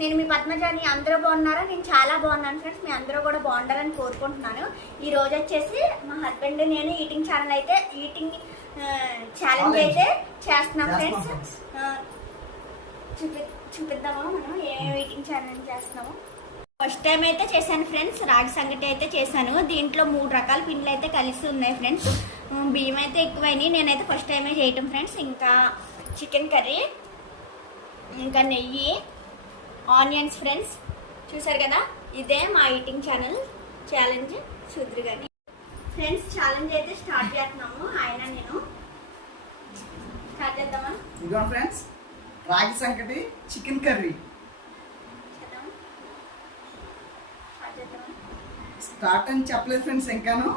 నేను మీ పద్మజాని. అందరూ బాగున్నారా? నేను చాలా బాగున్నాను ఫ్రెండ్స్. మీ అందరూ కూడా బాగుండాలని కోరుకుంటున్నాను. ఈ రోజు వచ్చేసి మా హస్బెండ్ నేను ఈటింగ్ ఛాలెంజ్ అయితే చేస్తున్నాం ఫ్రెండ్స్. చూపిద్దామా మనం ఏమేమి ఈటింగ్ ఛాలెంజ్ చేస్తున్నాము. ఫస్ట్ టైం అయితే చేశాను ఫ్రెండ్స్, రాగి సంగటి అయితే చేశాను. దీంట్లో 3 రకాల పిండిలు అయితే కలిసి ఉన్నాయి ఫ్రెండ్స్. బియ్యం అయితే ఎక్కువైనాయి. నేనైతే ఫస్ట్ టైమే చేయటం ఫ్రెండ్స్. ఇంకా చికెన్ కర్రీ, ఇంకా నెయ్యి, ఆనియన్స్ ఫ్రెండ్స్. చూసారు కదా, ఇదే మా ఈటింగ్ ఛాలెంజ్. చూద్దరు కానీ ఫ్రెండ్స్, ఛాలెంజ్ అయితే స్టార్ట్ చేస్తున్నాము. ఆయన నేను స్టార్ట్ చేద్దామా? ఇదిగో ఫ్రెండ్స్, రాగి సంకటి చికెన్ కర్రీ స్టార్ట్ అని చెప్పలేదు ఫ్రెండ్స్. ఇంకాను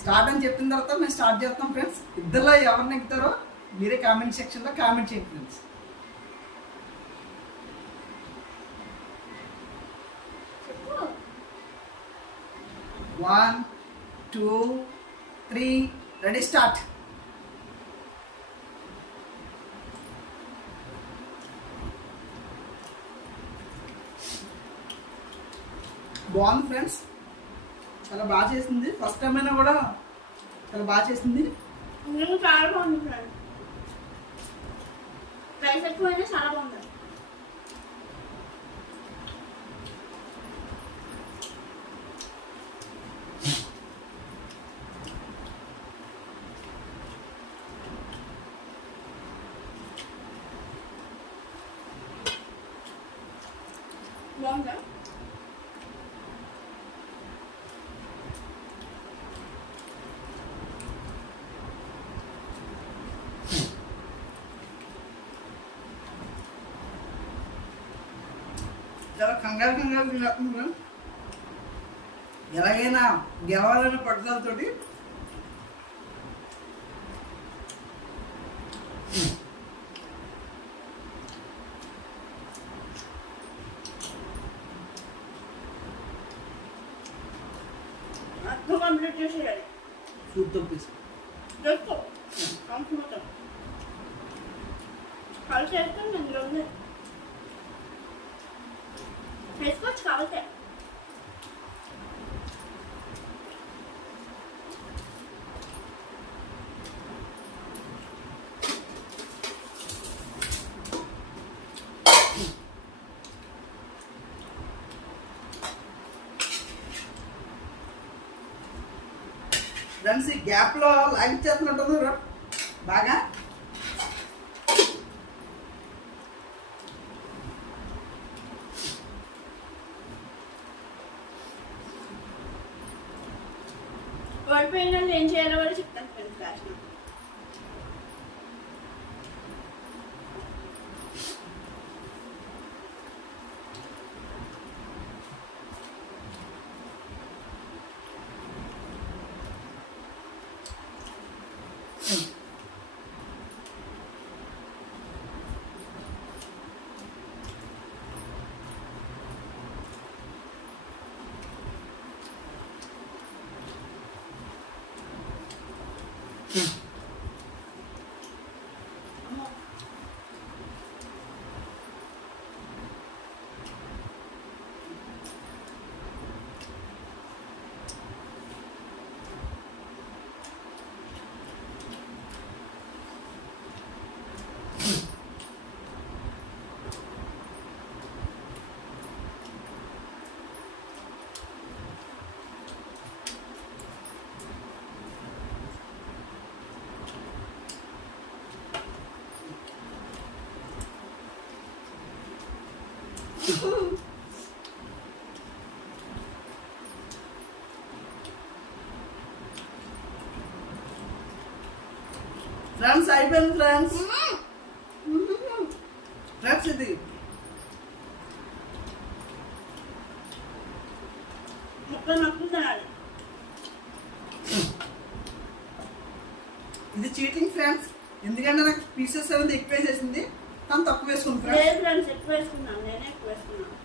స్టార్ట్ అని చెప్పిన తర్వాత మేము స్టార్ట్ చేస్తాం ఫ్రెండ్స్. ఇద్దరులో ఎవరు నెగ్గుతారో మీరే కామెంట్ సెక్షన్లో కామెంట్ చేయండి ఫ్రెండ్స్. One, 2, 3, ready, start. బాగుంది ఫ్రెండ్స్, చాలా బాగా చేసింది. ఫస్ట్ టైం అయినా కూడా చాలా బాగా చేసింది. చాలా బాగుంది ఫ్రెండ్స్. రైస్ ఎక్కువైనా చాలా బాగుంది. బాగుందా? చాలా కంగారు తినేస్తున్నాం. ఎలాగైనా గెలవాలనే పట్టుదలతోటి కంప్లీట్ చేసేయాలి. సూప్తో తీసుకో మొత్తం కలిసి వేస్తాం. ఇందులో ఉంది వేసుకోవచ్చు కాబట్టి. ఫ్రెండ్స్, ఈ గ్యాప్లో లైక్ చేస్తున్నట్టుంది బాగా. ఓడిపోయిన వాళ్ళు ఏం చేయాలో కూడా చెప్తాను ఫ్రెండ్స్ లాస్ట్. ఫ్రెండ్స్, అయిపోయింది ఫ్రెండ్స్. ఫ్రెండ్స్, ఇది ఇది చీటింగ్ ఫ్రెండ్స్. ఎందుకంటే నాకు పీసెస్ అనేది ఎక్కువ వేసేసింది, కానీ తక్కువ వేసుకుంది ఫ్రెండ్స్. ఎక్కువ వేసుకున్నాను, నేనే ఎక్కువ వేసుకున్నాను.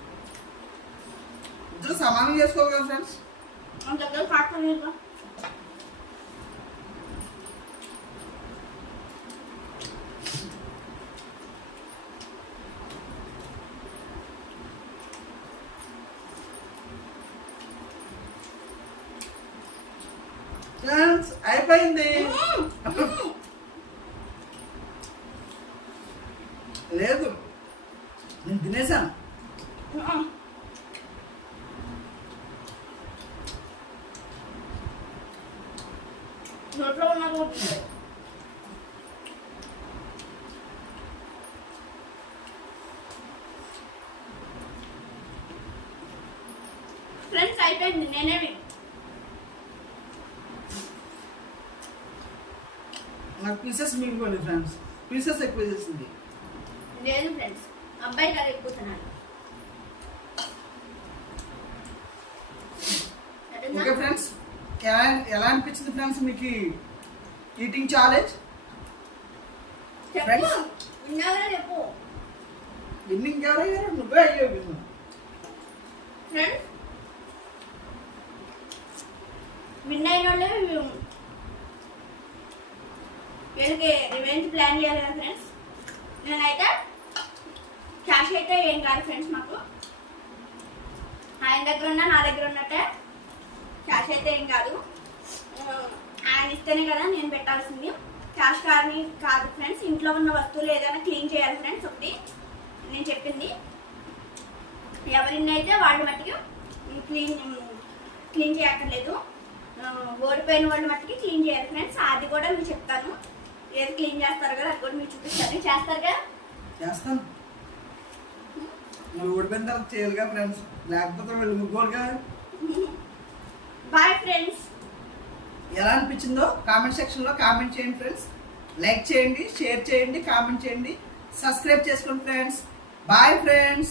ఇద్దరు సమానం చేసుకోవాలి కదా ఫ్రెండ్స్. దగ్గర కాకుండా ఫ్రెండ్స్ అయిపోయింది. లేదు నేను తినేసాను. నోట్లో ఉన్నది ఫ్రెండ్స్ అయిపోయింది. నేనే నాకు పీసెస్ మిగిలిపోయింది ఫ్రెండ్స్. పీసెస్ ఎక్కువ చేసింది. లేదు ఫ్రెండ్స్, అబ్బాయి గారు ఎక్కువ తినాలి. ఓకే ఫ్రెండ్స్, ఎలా అనిపించింది ఫ్రెండ్స్ మీకు ఈటింగ్ ఛాలెంజ్? చెప్పు, విన్నావరా చెప్పు. విన్నింగ్ ఎవరయ్యారు? నువ్వే అయ్యావు విన్ను. ఫ్రెండ్స్ విన్ అయిన వాళ్ళే వీళ్ళకి రివెంజ్ ప్లాన్ చేయాలి కదా ఫ్రెండ్స్. నేనైతే క్యాష్ అయితే ఏం కాదు ఫ్రెండ్స్. మాకు ఆయన దగ్గర ఉన్నా నా దగ్గర ఉన్నట్టే క్యాష్ అయితే ఏం కాదు. ఆయన ఇస్తేనే కదా నేను పెట్టాల్సింది. క్యాష్ కానీ కాదు ఫ్రెండ్స్. ఇంట్లో ఉన్న వస్తువులు ఏదైనా క్లీన్ చేయాలి ఫ్రెండ్స్. ఒకటి నేను చెప్పింది, ఎవరిని అయితే వాళ్ళు మట్టికి క్లీన్ చేయక్కర్లేదు. ఓడిపోయిన వాళ్ళు మట్టికి క్లీన్ చేయాలి ఫ్రెండ్స్. అది కూడా మీకు చెప్తాను. ఏది క్లీన్ చేస్తారు కదా అది కూడా మీరు చూపిస్తాను. చేస్తారుగా? చేస్తాను. నువ్వు ఓడిపోయిన తర్వాత చేయాలిగా ఫ్రెండ్స్, లేకపోతే వీళ్ళు ముగ్గురుగా. Bye friends. ఎలా అనిపించిందో కామెంట్ సెక్షన్లో కామెంట్ చేయండి ఫ్రెండ్స్. లైక్ చేయండి, షేర్ చేయండి, కామెంట్ చేయండి, సబ్స్క్రైబ్ చేసుకోండి ఫ్రెండ్స్. Bye friends.